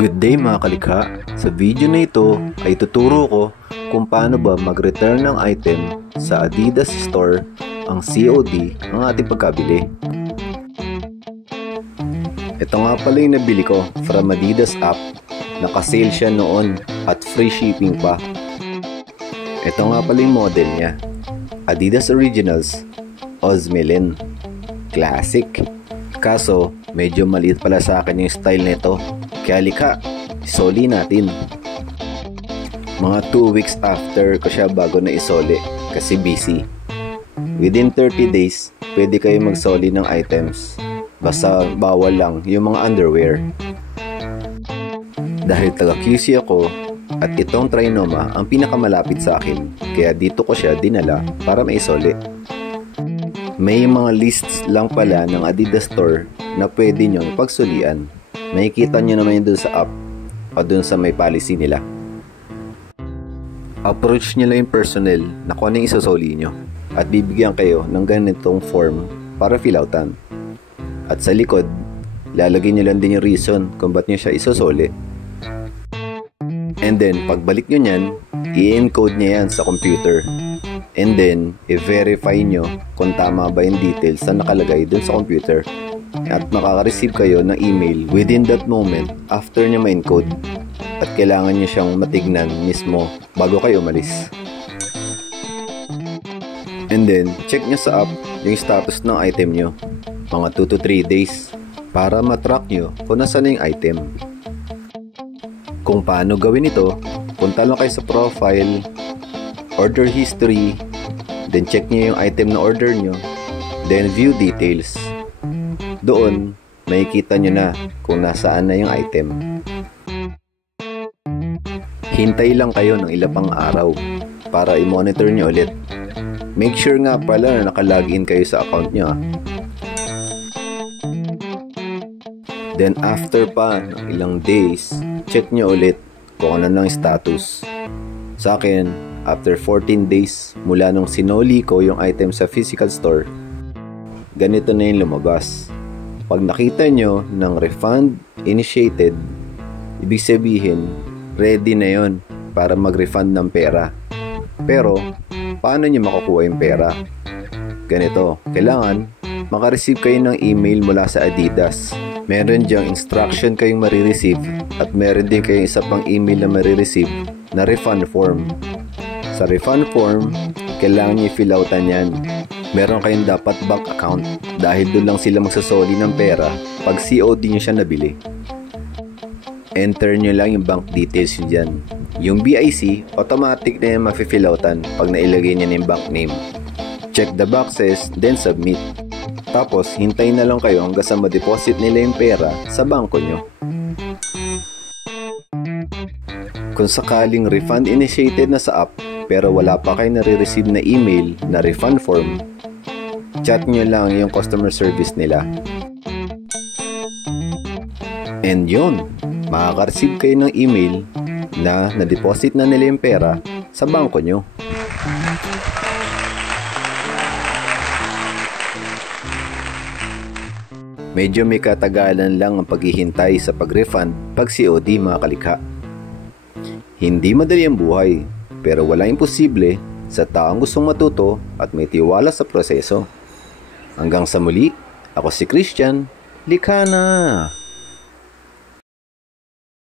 Good day mga kalikha! Sa video na ito ay tuturo ko kung paano ba mag-return ng item sa Adidas Store ang COD ang ating pagkabili. Ito nga pala yung nabili ko from Adidas app. Naka-sale siya noon at free shipping pa. Ito nga pala yung model niya. Adidas Originals Osmelin Classic. Kaso medyo maliit pala sa akin yung style nito. Kaya lika, isoli natin. Mga 2 weeks after ko siya bago na isoli kasi busy. Within 30 days, pwede kayo magsoli ng items. Basta bawal lang yung mga underwear. Dahil taga QC ako at itong Trinoma ang pinakamalapit sa akin, kaya dito ko siya dinala para maisoli. May mga lists lang pala ng Adidas Store na pwede nyong pagsulian. Makikita nyo naman yun dun sa app o dun sa may policy nila. Approach nyo lang yung personnel na kung ano yung isasoli nyo at bibigyan kayo ng ganitong form para fill outan. At sa likod, lalagay nyo lang din yung reason kung ba't nyo siya isasoli. And then, pagbalik nyo nyan, i-encode nyo yan sa computer. And then, i-verify nyo kung tama ba yung details na nakalagay dun sa computer. At makaka-receive kayo ng email within that moment after nyo ma-encode. At kailangan nyo siyang matignan mismo bago kayo umalis. And then, check nyo sa app yung status ng item nyo. Mga 2 to 3 days para matrack nyo kung nasaan na yung item. Kung paano gawin ito, punta lang kayo sa profile, order history, then check nyo yung item na order nyo, then view details. Doon, makikita nyo na kung nasaan na yung item. Hintay lang kayo ng ilang pang araw para i-monitor nyo ulit. Make sure nga pala na nakalogin kayo sa account nyo. Then after pa ng ilang days, check nyo ulit kung ano ng status. Sa akin, after 14 days mula nung sinoli ko yung item sa physical store, ganito na yung lumabas. Pag nakita nyo ng refund initiated, ibig sabihin, ready na yon para mag-refund ng pera. Pero, paano nyo makukuha yung pera? Ganito, kailangan makareceive kayo ng email mula sa Adidas. Meron diyang instruction kayong marireceive at meron din kayong isa pang email na marireceive na refund form. Sa refund form, kailangan nyo i-fill outan yan. Meron kayong dapat bank account dahil doon lang sila magsasoli ng pera pag COD nyo siya nabili. Enter nyo lang yung bank details nyo dyan. Yung BIC, automatic na yung ma-fill outan pag nailagay nyo na yung bank name. Check the boxes, then submit. Tapos, hintayin na lang kayo hanggang sa ma-deposit nila yung pera sa bangko nyo. Kung sakaling refund initiated na sa app pero wala pa kayo nare-receive na email na refund form, chat nyo lang yung customer service nila. And yun, makaka-receive kayo ng email na na-deposit na nila yung pera sa bangko nyo. Medyo may katagalan lang ang paghihintay sa pag-refund pag COD mga kalikha. Hindi madali ang buhay, pero walang imposible sa taong gustong matuto at may tiwala sa proseso. Hanggang sa muli, ako si Christian, likha na!